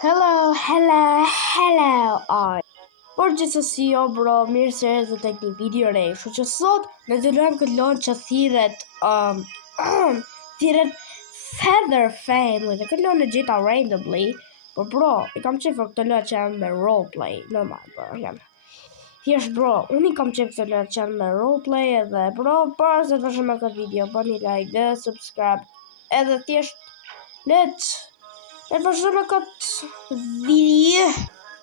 Hello, por gjithsesi jo bro, mirë se erdhë tek një video re. Kështu që sot ne do luajmë këtë lojë që thirret thirret Feather Family. Dhe këtë lojë në gjeta randomly. Por bro, I kam qef këtë lojë që janë me roleplay. Normal bro, janë. Thjesht bro, unë I kam qef këtë lojë që janë me roleplay edhe bro, para se të vazhdojmë me këtë video, bëni like dhe subscribe. Edhe thjesht e vazhdojmë me këtë video.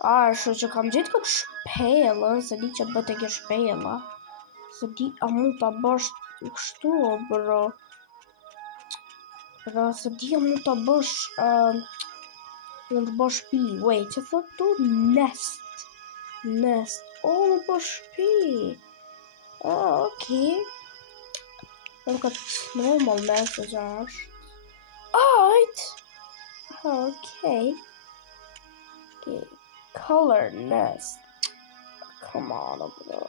Kështu që kam gjetë këtë shpellë, se di që bëte kjo shpella. Se di, a mund ta bësh kështu, bro. Bro, se di, a mund ta bësh, mund të bësh shtëpi. Wait, që thot tu? Nest. Mund bësh shtëpi. Okay. Në këtë normal nest që është. Alright. Okay. Color nest. Come on, bro.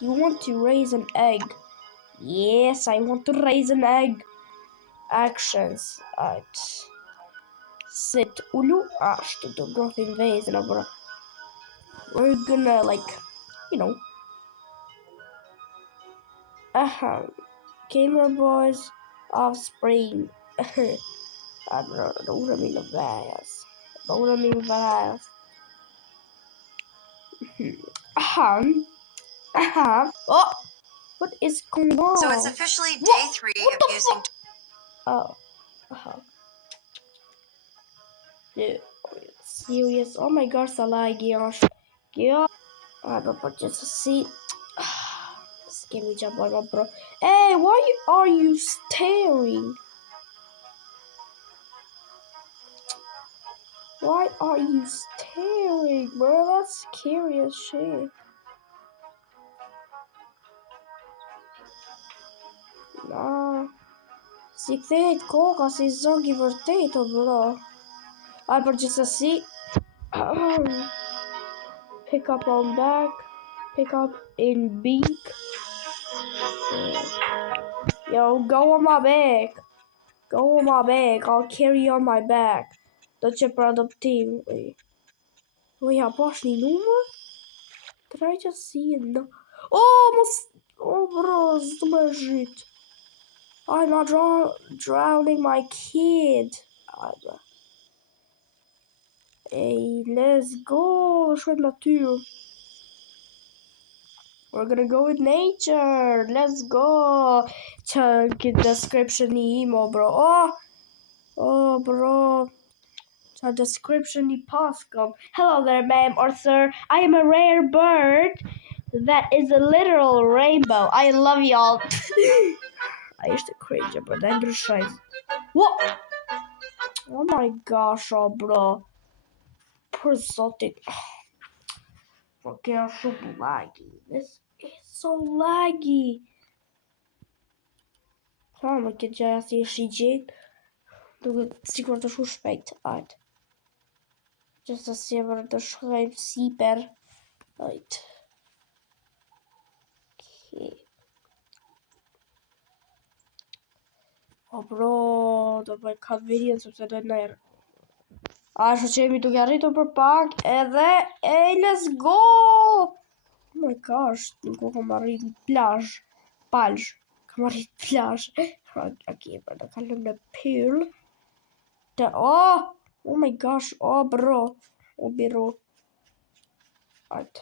You want to raise an egg? Yes, I want to raise an egg. Actions. Alright. Sit. Ulu. Ashtu do growth in vase, bro. We're gonna Gamer boys offspring. I don't mean the bias. Oh, what is going on? So it's officially day 3 of using. Dude, serious? Oh my gosh, gosh. But just to see. Give me jump on, bro. Hey, why are you staring? Why are you staring, bro? That's scary as shit. Nah. Si kthehet koka si zongi vërtet, bro. But just to see. Pick up on back. Pick up in beak. Yo, go on my back. Go on my back. I'll carry you on my back. Do që për adoptim. Ja, pash një numër? Did I just see it? No. Bro, zdo me zhyt. I'm not drowning my kid. Hey, let's go. Shred natyr. We're gonna go with nature. Let's go. Check the description emo, bro. Bro. The description pascom. Hello there, ma'am or sir. I am a rare bird that is a literal rainbow. I love y'all. I used to cringe, but then just tries. What? Oh my gosh, bro. Exotic. Okay, so laggy. This is so laggy. Come on, get just she jig. Do secret to suspect. Right. Just to see where the schrijf super. Right. Okay. Bro, do bëj cut video sepse do në erë. Që jemi duke arritur për pak edhe let's go! Oh my gosh, nuk kam arrit plazh. Kam arrit plazh. Okay, për të kalojmë në pyll. Oh my gosh, bro. Bro. Right.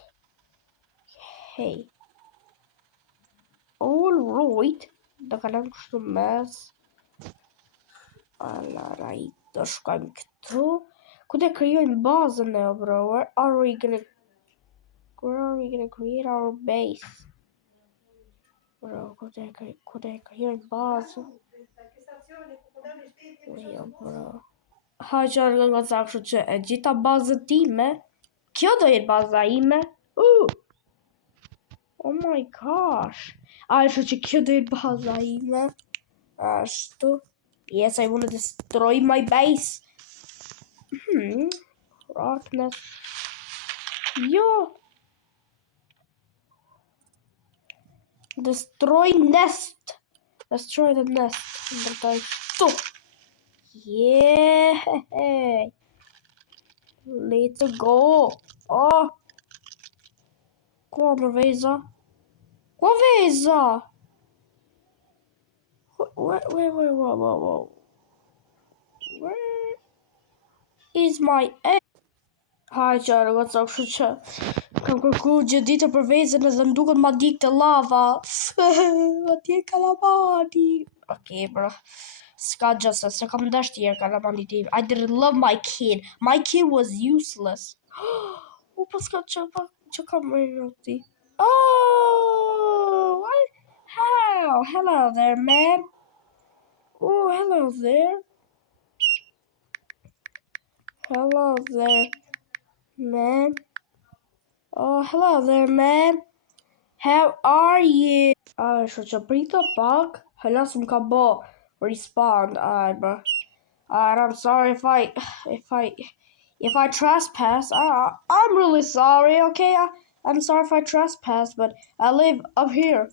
Hey. All right. Do kalojmë kështu mes. Alright, do shkojmë këtu. Ku të krijojmë bazën ne, bro? Where are we gonna create our base? Bro, ku të krijojmë bazën? Jo, bro. Që nga kështu që e gjitha bazën time. Kjo do jetë baza ime. Oh my gosh. Kështu që kjo do jetë baza ime. Ashtu. Yes, I want to destroy my base. Rockness. Yo. Destroy nest. Destroy the nest. Yeah. Let's go. Oh. Come Vesa? What Vesa? Where is my egg? Hi, Charlie, what's up, Shucha? Kam kërku gjithë ditë për vezën edhe më duket ma dik të lava. Ma tje kalamani. Okay, bro. Ska gjëse, se kam ndesh tjerë kalamani tim. I didn't love my kid. My kid was useless. Po s'ka që kam mërë ti. Oh, what? How? Hello there, man. Oh, hello there. Hello there, man. Oh, hello there, man. How are you? Should you bring the bug? Hello, some kabo. Respond, bro. I'm sorry if I trespass. I'm really sorry. Okay, I'm sorry if I trespass, but I live up here.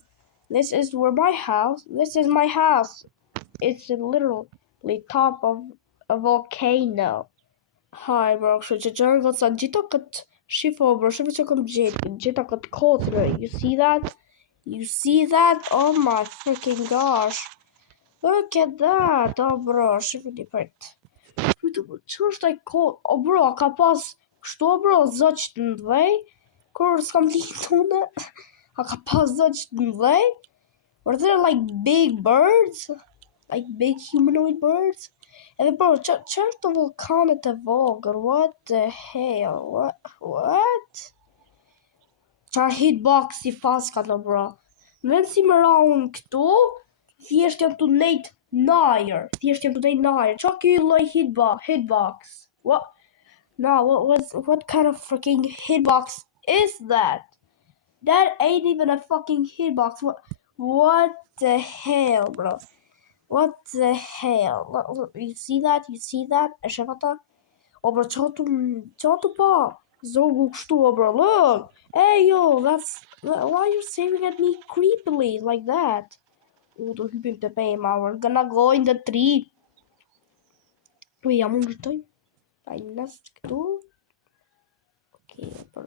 This is where my house. This is my house. It's literally top of a volcano. Hi, bro. Should you join us on Jitokat Shifo, bro? Should you come Jitokat Kotre? You see that? You see that? Oh my freaking gosh. Look at that. Oh, bro. Should be different. Që është ai kod? O, bro, ka pas kështu, bro, zëq të ndvej? Kur s'kam ditune? A ka pas zëq të ndvej? Were there like big birds? Like big humanoid birds? Edhe bro, që është të vulkanet e vogër? What the hell? What? Qa hitbox i faska të bro? Në vend si më ra unë këtu, thjesht jam të nejt najer. Thjesht jam të nejt najer. Qa ky lloj hitbox? What? No, what kind of freaking hitbox is that? That ain't even a fucking hitbox. What the hell, bro? What the hell? You see that? You see that? E shef ata? O, bro, qa tu pa? Zogu kështu, o, bro, look! Hey, yo, why are you staring at me creepily like that? Do hypim të pema, we're gonna go in the tree. Ui, jam unë rëtoj. Pa i nësë këtu. Okay, bro.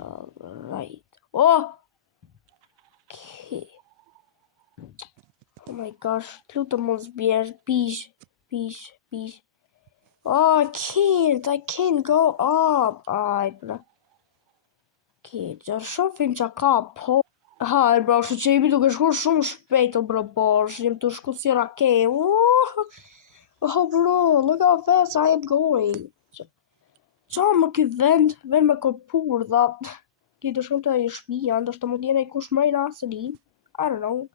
Alright. Oh! Okay. Oh my gosh, lutem mos bjerë, pish. Oh, I can't go up. Ai, bro. Okay, gjë shofim që ka po. Hi, bro, që jemi duke shkuar shumë shpejt, bro, posh. Jem të shku si raket. Oh, bro, look how fast I am going. Qa më ky vend me kërpur, dha. Ki të shumë të e shpia, ndështë të më tjene i kush mrejna së di. I don't know.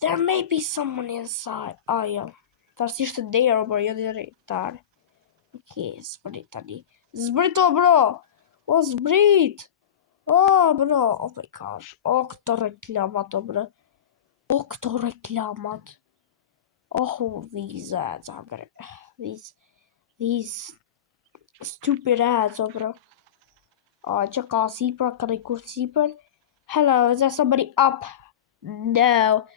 There may be someone inside. Yeah. Thasisht të derë, bro, jo drejtar. Okay, zbrit tani. Zbrit, bro! O, zbrit! Oh, bro, oh my gosh. Oh, këto reklamat, bro. Oh, këto reklamat. Oh, these ads, I'm gonna... These stupid ads, bro. Që ka sipër, ka dhe kur sipër. Hello, is there somebody up? No.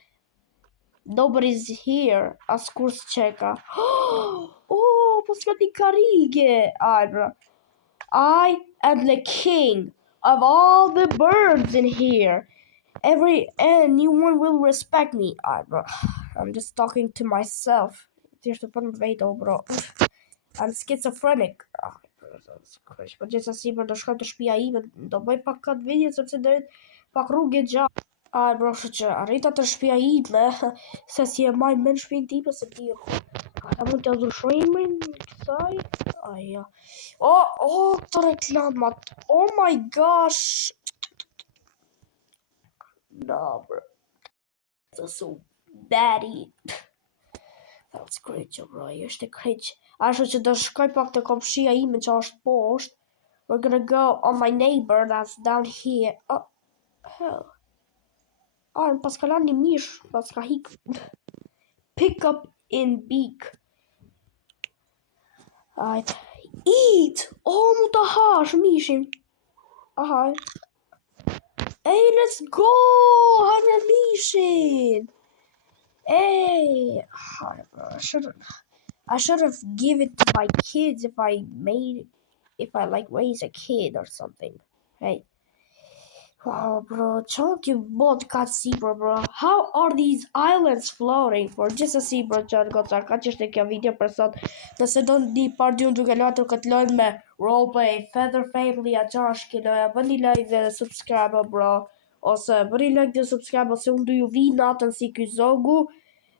Nobody's here. As kur s'qeka. Oh, po s'ka t'i karige. Bro. I am the king of all the birds in here. Anyone will respect me. Bro. I'm just talking to myself. Thjesht të përnë vejto, bro. I'm schizophrenic. Po gjithsesi për do shkoj të shtëpia ime, do bëj pak kat video sepse do jetë pak rrugë gjatë. Bro, që arrita të shtëpia ime, se si e majnë men shtëpinë time se ti. Ata mund të ndryshojmë kësaj. Ja. Oh, këto reklamat. Oh my gosh. No, bro. That's so baddie. That's great, bro. Është great. Ashtu që do shkoj pak të komshia ime që është poshtë. We're gonna go on my neighbor that's down here. Oh, hell. Më pas ka lanë një mish, pas ka hik. Pick up in beak. Eat! Oh, mu të hash mishin. Ahaj. Hey, let's go! Hajme mishin! Hey! Bro, I should have given it to my kids if I like raise a kid or something. Hey. Wow, bro, chunky mod got zebra, bro. How are these islands floating? For just a zebra, John got a catch the video person. The second deep part due to Galato Catlon me roleplay, Feather Family, a Josh Killer, Bunny like the subscriber, bro. Also, Bunny like the subscriber, soon do you V not and see Zogu,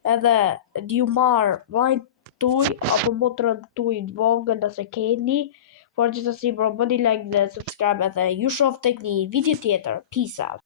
and the Dumar, Vine Toy, apo motrën tuj të vogël nëse keni. For gjithsesi bro, bëni like dhe subscribe edhe ju shoh tek një video tjetër. Peace out.